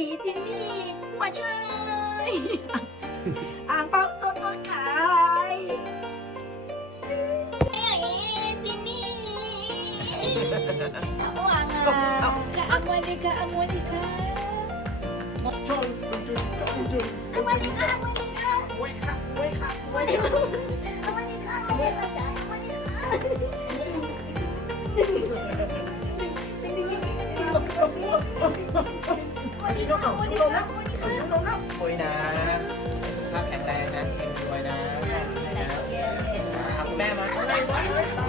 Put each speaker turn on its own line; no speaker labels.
ที่นี่มาใช่อ่างเปาตัวตัวขายที่นี่เอาอ่างอะกะอามวยดีกะอามวยดีค่ะ
ช่องจุนจุนช่องจุนจุน
อามวย วั
นนี้ก็ข
อบคุณลมแล้วลมแล้วคุยนะ
ภาพแข็งแรงนะเอ็นรวยนะนะคุณแม่มาอะไวะ